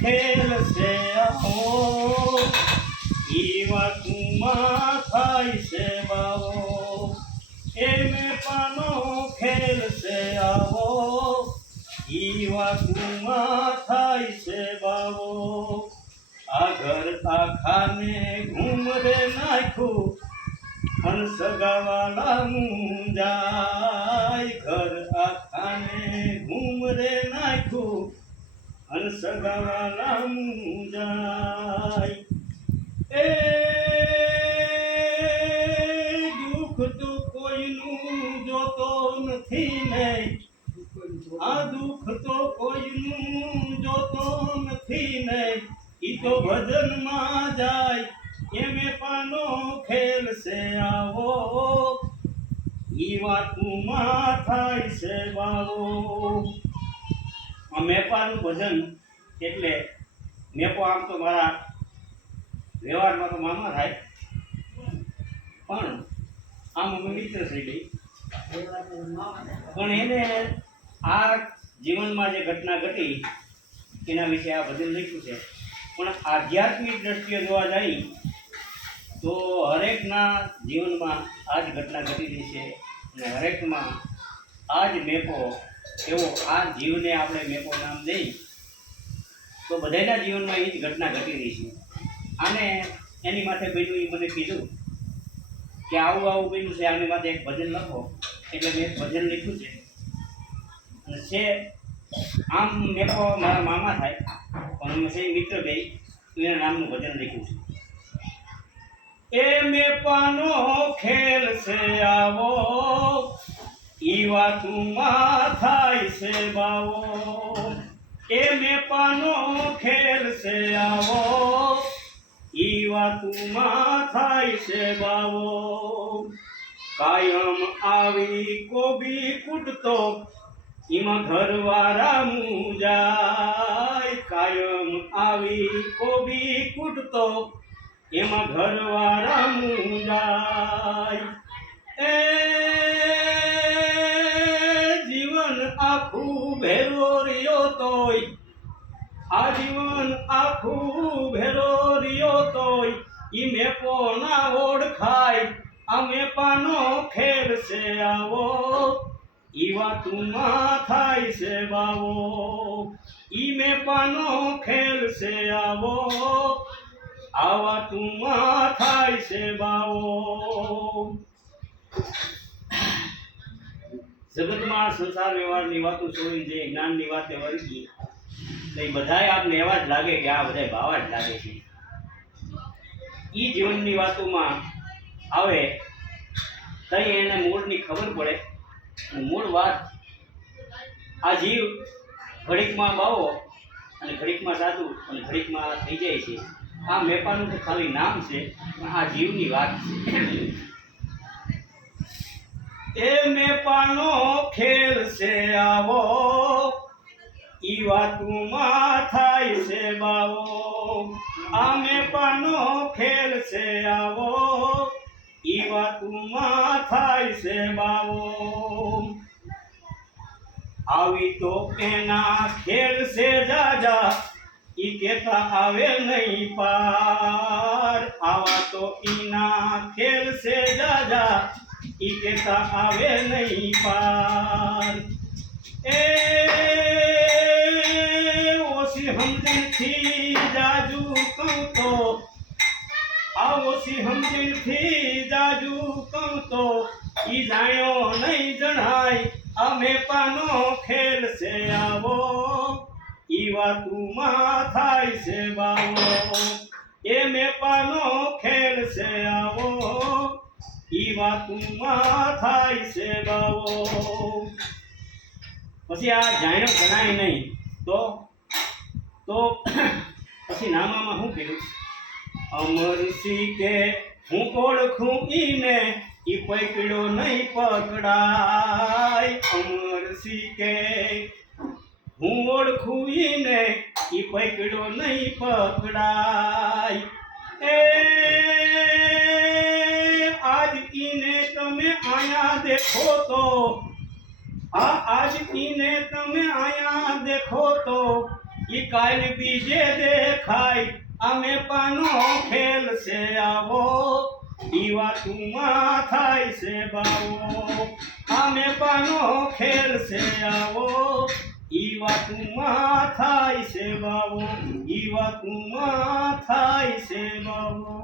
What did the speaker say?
ખેલ છે આવો ઈ વાતમાં થાય છે બાવો એ મેપાનો ખેલ છે આવો ઈ વાતમાં થાય છે બાવો આ ઘર આખાને ઘૂમરે નાખ્યું હંસગાવાલા મુંજાય ઘર આખાને ઘૂમરે નાખ્યું હંસગાવાલા મુંજાય એ દુઃખ તો કોઈનું જોતો નથી ને આ દુઃખ તો કોઈનું જોતો નથી ને ઈ તો ભજનમાં જાય એમે પાનો ખેલ છે આવો ઈ વાતમાં થાય છે બાવો આ મેપાનું ભજન એટલે મેપો આમ તો મારા વ્યવહારમાં તો મામા થાય પણ આમ અમે મિત્ર થઈ ગઈ પણ એને આ જીવનમાં જે ઘટના ઘટી એના વિશે આ ભજન લખ્યું છે પણ આધ્યાત્મિક દ્રષ્ટિએ જોવા જાય તો હરેકના જીવનમાં આ જ ઘટના ઘટી રહી છે અને હરેકમાં આ જ મેપો એવો આ જીવને આપણે મેપો નામ દઈ તો બધાના જીવનમાં એ જ ઘટના ઘટી રહી છે આને એની માટે બન્યું એ મને કીધું કે આવું આવું બન્યું છે આની માટે એક ભજન લખો એટલે મેં એક ભજન લખ્યું છે અને છે આમ મેપો મારા મામા થાય પણ છે મિત્ર ભાઈ એના નામનું ભજન લખ્યું છે એ મેપાનો ખેલ છે આવો ઈ વાતમાં થાય છે બાવો એ મેપાનો ખેલ છે આવો ઈ વાતમાં થાય છે બાવો કાયમ આવી કોબી કૂટતો એમાં ઘરવાળા મુંજાય કાયમ આવી કોબી કૂટતો એમાં ઘરવાળા મુંજાય એ જીવન આખું ભેરો રહ્યો તોય આ જીવન આખું ભેરો રહ્યો તોય ઈ મેપો ના ઓળખાય આ મેપાનો ખેલ છે આવો ઈ વાતમાં થાય છે બાવો ઈ મેપાનો ખેલ છે આવો આ વાતમાં થાય છે બાવો જગતમાં સંસાર વ્યવહારની વાતો છોડી જે જ્ઞાનની વાતે વળગી તો એ બધાય આપને એવા જ લાગે કે આ બધા ભાવા જ લાગે છે ઈ જીવનની વાતોમાં આવે તઈ એને મૂળની ખબર પડે મૂળ વાત આ જીવ ઘડીકમાં બાવો અને ઘડીકમાં સાધુ અને ઘડીકમાં થઈ જાય છે આ મેપાનું તો ખાલી નામ છે પણ આ જીવની વાત છે એ મેપાનો ખેલ છે આવો ઈ વાતમાં થાય છે બાવો આ મેપાનો ખેલ છે આવો ઈ વાતમાં થાય છે બાવો આવી તો એના ખેલ છે જાજા ઈ કેતા આવે નહીં પાર આવા તો ઈના ખેલ છે જાજા ઈ કેતા આવે નહીં પાર એ ઓછી સમજણથી જાજુ કહું તો આ ઓછી સમજણથી જાજુ કહું તો ઈ જાણ્યો નહીં જણાય આ મેપાનો ખેલ છે આવો ઈ વાતમાં થાય છે બાવો એ મેપાનો ખેલ છે આવો ઈ વાતમાં થાય છે બાવો પછી આ જાણ્યો જણાય નહીં તો પછી નામામાં શું કીધું અમરસિંહ કે હું ઓળખું ઈને ઈ પકડ્યો નહીં પકડાય અમરસિંહ કે હું ઓળખું ઈને ઈ પકડ્યો નહીં પકડાય એ આજ ઈને તમે આયા દેખો તો આજ ઈને તમે આયા દેખો તો ઈ કાલ બીજે દેખાય અમે પાનો ખેલ છે આવો ઈ વાતુમાં થાય છે બાવો અમે પાનો ખેલ છે આવો ઈ વાતુમાં થાય છે બાવો ઈ વાતુમાં થાય છે બાવો